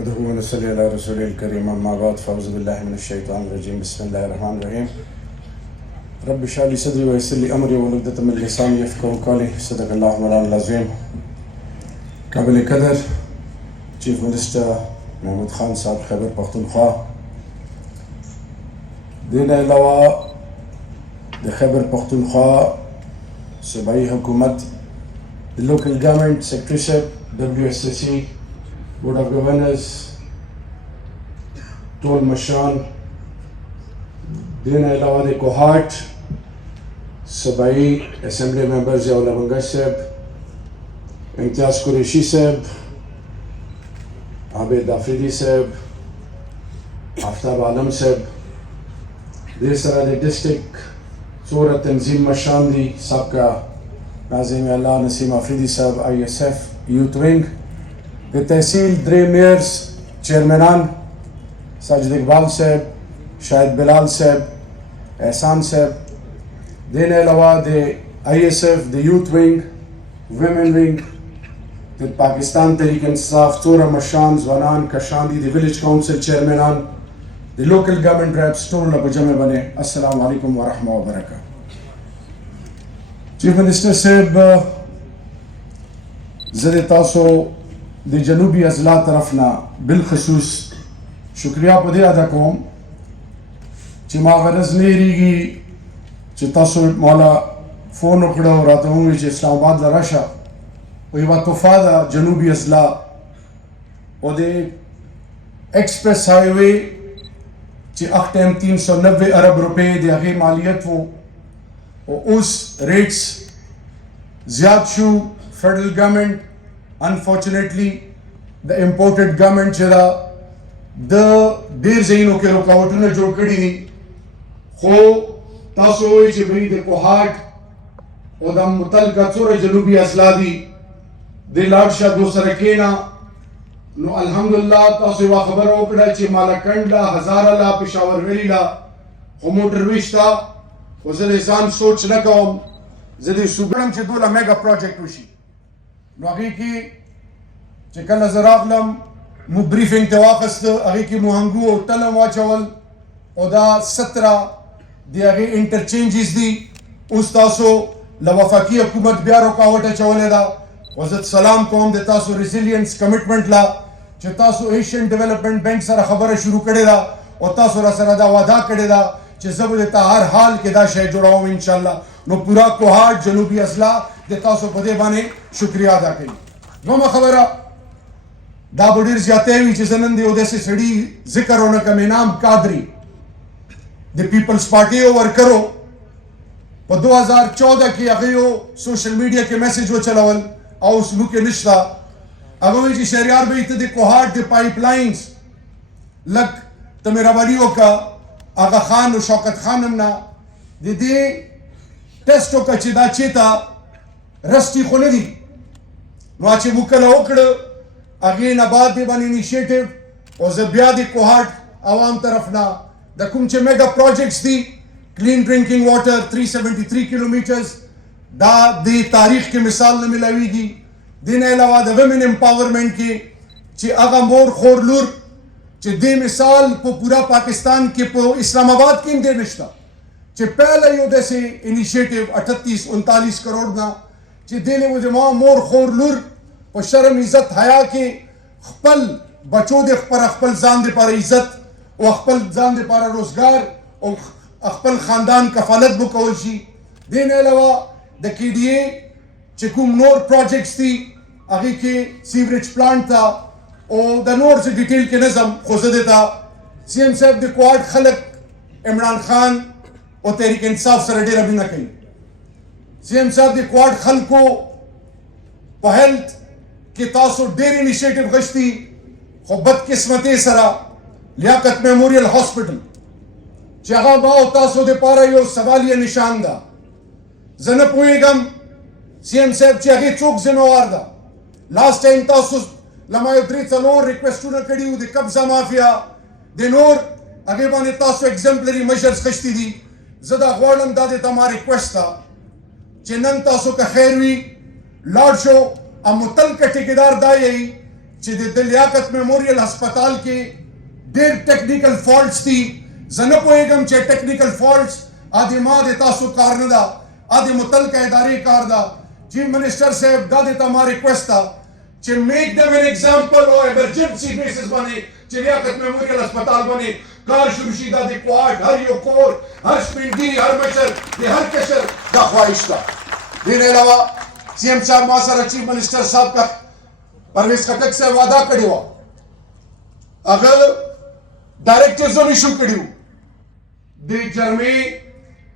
نحمده ونصلي على رسوله الكريم أما بعد فأعوذ بالله من الشيطان الرجيم بسم الله الرحمن الرحيم رب اشرح لي صدري ويسر لي أمري واحلل عقدة من لساني يفقهوا قولي صدق الله مولانا العظيم قابل قدر چیف منسٹر محمود خان صاحب خیبر پختونخوا دین علاوہ خیبر پختونخوا صوبائی حکومت local government secretariat WSSC Board of Governors ټول مشران دین علاوه د کوهاټ صوبائی اسمبلی ممبرز یا علماء صاحب امتیاز قریشی صاحب عابد آفریدی صاحب آفتاب عالم صاحب دې سره د ډسټرک څوره تنظیم مشران دي سابقه ناظم الله نسیم آفریدی صاحب ISF یوتھ ونگ د تحصیل درې میئرز چیئرمینان ساجد اقبال صاحب شاہد بلال صاحب احسان صاحب دین علاوہ د ISF د یوتھ ونگ ویمن ونگ د پاکستان تحریک انصاف څوره مشران ځوانان کشان دي د ویلیج کاؤنسل چیئرمینان د لوکل گورنمنٹ ریپس ټول په جمع باندې السلام علیکم ورحمه وبرکاته چیف منسٹر صاحب زه د تاسو د جنوبي اضلاع طرف نه بالخصوص شکریا په دې ادا کوم چې ما غرض نه هېرېږي چې تاسو مالا فون وکړه او راته ووایي چې اسلام آباد له راشه او یوه تحفه ده جنوبي اضلاع او د ایکسپریس های وے چې هغه ټایم 390 ارب روپے د هغې مالیت و او اوس ریټس زیات شو فیډرل ګورنمنټ انفارچونیټلی د امپورټډ ګورنمنټ چې ده د ډېر ځایونو کې رکاوټونه جوړ کړي دي خو تاسو وایئ چې بھئی د کوهاټ او د متعلقه څوره جنوبي اضلاع دي د لاړ شه دو سره کښېنه نو الحمدلله تاسو یوه خبره وکړه چې مالکنډ له هزاره له پېښور ویلي له خو موټروي شته خو زه د ځان سوچ نه کوم زه دې صوبړم چې دوله میګا پروجیکټ وشي نو هغې کې چې کله زه راغلم مو بریفینګ ته واخیسته هغې کې مو هنګو او ټلم واچول او دا 17 د هغې انټرچینجز دي اوس تاسو له وفاقي حکومت بیا رکاوټ اچولې ده او زه سلام کوم د تاسو ریزیلینس کمټمنټ لا چې تاسو ایشین ډیولپمنٹ بینک سره خبره شروع کړې ده او تاسو را سره دا وعده کړې ده چې زه به درته هر حال کې دا شی جوړوم انشاءالله نو پورا کوهاټ جنوبي اضلاع د تاسو په دې باندې شکریا ادا کوي دویمه خبره دا به ډېر زیاتی وي چې زه نن د یو داسې سړي ذکر ونه کړم انعام قادري د پیپلز پارټي او ورکرو په 2014 کې هغه یو سوشل میډیا کې میسج وچلول او اوس موږ کې نشته هغه وایي چې شهریار بھائی ته د کوهاټ د پایپ لاینز لږ ته مهرباني وکړه آغا خان و شوکت خانم نه د دې ټیسټ وکړه چې دا چېرته رسټي خو نه دي نو چې موږ کله وکړه هغې نه بعد دې باندې انیشیټیو او زه بیا د کوهاټ عوام طرف نه د کوم چې میګا پروجیکټس دي کلین ډرینکینګ واټر 373 کیلومیټرز دا د تاریخ کې مثال نه ملاویږي دې نه علاوه د ویمن امپاورمنټ کې چې هغه مور خور لور چې دې مثال په پورا پاکستان کې په اسلام آباد کې هم دی نشته چې پهله یو داسې انیشیټیو 38-39 کروڑ نه چې دې له زما مور خور لور په شرم عزت حیا کې خپل بچو د خپل ځان دپاره عزت او خپل ځان دپاره روزګار او خپل خاندان کفالت به کول شي دې نه علاوه د KDA چې کوم نور پروجیکټس دي هغې کې سیوریج پلانټ ته او د نور څه ډیټیل کې نظم خو زه دې ته CM صاحب د کوهاټ خلک عمران خان او تحریک انصاف سره ډېره مینه کوي CM صاحب د کوهاټ خلکو په هیلث کې تاسو ډېر انیشیټیو غشتي خو بدقسمتۍ سره لیاقت میموریل هاسپټل چې هغه ما او تاسو دپاره یو سوالیه نشان ده زه نه پوهېږم CM صاحب چې هغې څوک ذمهوار ده لاست ټایم تاسو لما یو 3-4 ریکویسټونه کړي وو د قبضه مافیا د نور هغې باندې تاسو ایگزمپلري میژرز خشتي دي زه دا غواړم دا د ته ما ریکویسټ ده چې نن تاسو که خیر وي لاړ شو او متلکه ټیکېدار دا یی چې د لیاقت میموریل هسپتال کې ډېر ټیکنیکل فالټس دي. زه نه پوهېږم چې ټیکنیکل فالټس ادې ما د تاسو کار نه ده، ادې متعلقه ادارې کار ده. چیف منسٹر صاحب دا د ما ریکویسٹ تھا چې میک دم این ایگزامپل او ایمرجنسی بیسس باندې چې لیاقت میموریل هسپتال باندې کار شروع شي. دا د کوهاټ هر یو کور، هر سپینګیري، هر مشر، د هر کشر دا خواهش ده. دې نه علاوه سی ایم صاحب ما سره چیف منسٹر صاحب کا پرویز خټک صاحب وعده کړی وه، هغه ډایرکټرز هم ایشو کړي وو د جرمې،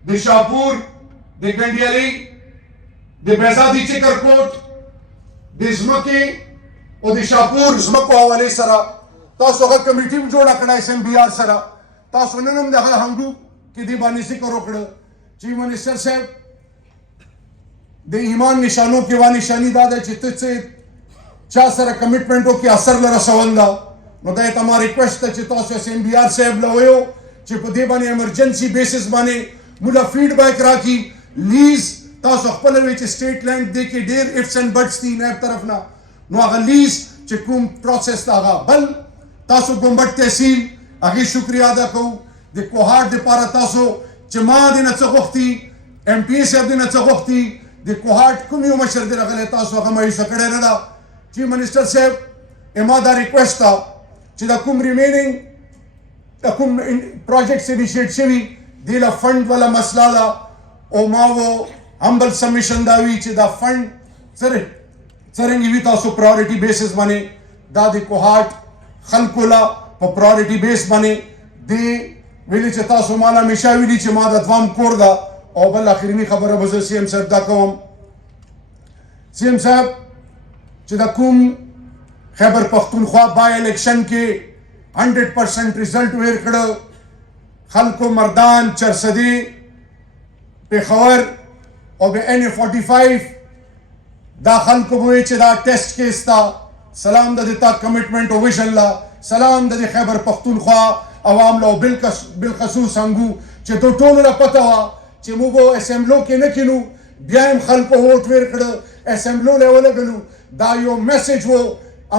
د شاپور، د ګنډیالي، د بیزادي چکرکوټ، د ځمکې او د شاپور ځمکو حوالې سره تاسو هغه کمیټي هم جوړه کړه اس ایم بي آر سره. تاسو نن هم د هغه هنګو کې دې باندې ذکر وکړه. چیف منسٹر صاحب د ایمان نشانو کې وانشاني دا ده چې ته څه چا سره کمټمنټ وکړې اثر له رسول ده. نو دا ته ما ریکویسټ ده چې تاسو اس ایم بي آر صاحب له ویو چې په دې باندې ایمرجنسي بیسس باندې موږ فیډبیک راکړي. لیز تاسو خپل وی چې سټیټ لینډ دی کې ډېر افس اینڈ بټس دي نیب طرف نه، نو هغه لیز چې کوم پروسس دا هغه بل تاسو ګمبټ تحصیل هغې شکریه ادا کوو. د کوهاټ دپاره تاسو چې ما دې نه څه غوښتي، ایم پی ای صاحب دې نه څه غوښتي، د کوهاټ کوم یو مشر دی راغلی تاسو هغه معیشه کړی نه ده. چیف منسٹر صاحب اما دا ریکویسٹ ده چې دا کوم ریمیننګ دا کوم پروجیکټس انیشیټ شوي دې له فنډ والا مسله ده او ما و همبل سبمیشن دا وي چې دا فنډ څرنګه وي تاسو پرایورټي بیسس باندې دا د کوهاټ خلکو له په پرایورټي بیس باندې دې ویلي چې تاسو ما له همیشه ویلي چې ما د دوام کور ده. او بل اخرینی خبره به زه سی ایم صاحب دا کوم، سی ایم صاحب چې دا کوم خیبر پختونخوا بای الیکشن کې 100% ریزلټ ویر کړه، خلکو مردان، چرسدی، پیښور او به NA45 دا خلکو وایي چې دا ټیسټ کیس تا سلام د تا کمټمنټ او ویژن لا سلام د خیبر پختونخوا عوام له بالخصوص هنګو چې دو ټولو له پته وه چې موږ اسمبلو کې نه کینو، بیا هم خلکو ووټ ویر کړه، اسمبلو له ولګلو. دا یو میسج و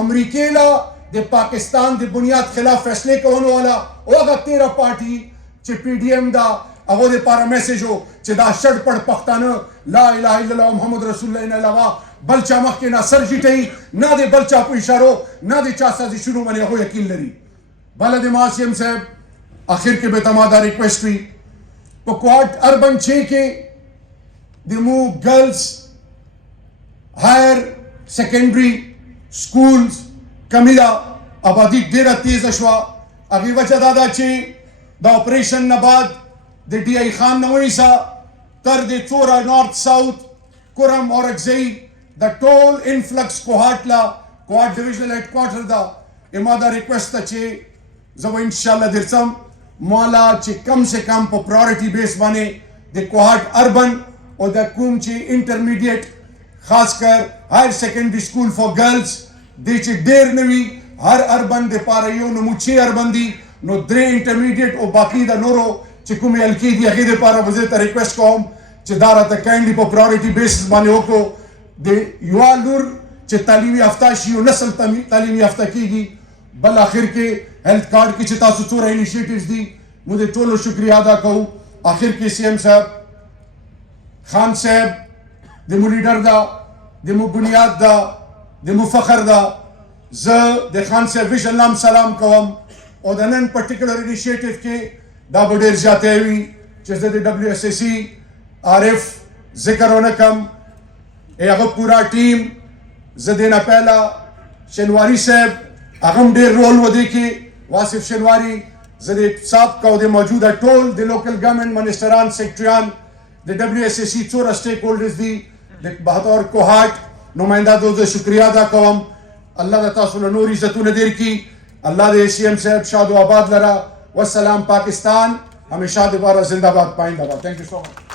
امریکې له د پاکستان د بنیاد خلاف فیصلې کولو والا او هغه 13 پارټي چې پی ډي ایم دا هغو دپاره میسج و چې دا شړ پړ پښتانه لا اله الا الله محمد رسول الله نه علاوه بل چا مخکې نه سر جیټوي، نه د بل چا په اشارو، نه د چا سازشونو باندې هغوی یقین لري. بله د ما سی ایم صاحب آخر کې به ته ما دا ریکویسټ وي په کوهاټ اربن 6 کې د مو ګرلز هایر سیکنډري سکولز کمی ده، آبادي ډېره تیزه شوه. هغې وجه دا ده چې د اپریشن نه بعد د ډي آی خان نه ونیسه تر د څوره نارت ساوت کرم اورکزۍ د ټول انفلکس کوهاټ له کوهاټ ډویژنل هیډ کوارټر ده. اما دا ریکویسټ ده چې زه به انشاءالله درځم مالا چې کم سے کم په پرایورټي بیس باندې د کوهاټ اربن او د کوم چې انټرمیډیټ خاص کر هایر سیکنډري سکول فار ګرلز دی چې ډېر نه وي، هر اربن دپاره یو نمو 6 اربن دي، نو 3 انټرمیډیټ او باقي د نورو چې کومې هلکې دي هغې دپاره به زه ته ریکویسټ کوم چې دا راته کاینډلي په پرایورټي بیسس باندې وکړو. د یوه لور چې تعلیم یافته شي یو نسل تعلیم یافته کېږي. بل آخر کې هیلث کارډ کې چې تاسو څومره انیشیټیوز دي موږ د ټولو شکریه ادا کوو. آخر کې سی ایم صاحب خان صاحب د مو لیډر ده، د مو بنیاد ده، د مو فخر ده. زه د خان صاحب ویژن نام سلام کوم او د نن پرټیکولر انیشیټیو کې دا به ډېر زیاتی وي چې زه د WSSC عارف ذکر ونه کم، هغه پورا ټیم. زه دې نه پهله شنواري صاحب هغه هم ډېر رول و دې کې، واصف شنواري، زه د سابقه او د موجوده ټول د لوکل ګورنمنټ منسټران، سیکټریان، د WSSC څومره سټیک هولډرز دي د بطور کوهاټ نماینده دو زه شکریه ادا کوم. الله د تاسو له نور عزتونه ډېر کړي. الله د سی ایم صاحب شاد و آباد لره. والسلام پاکستان، همیشه دوباره زنده باد، پاینده باد. تھینک یو سو مچ.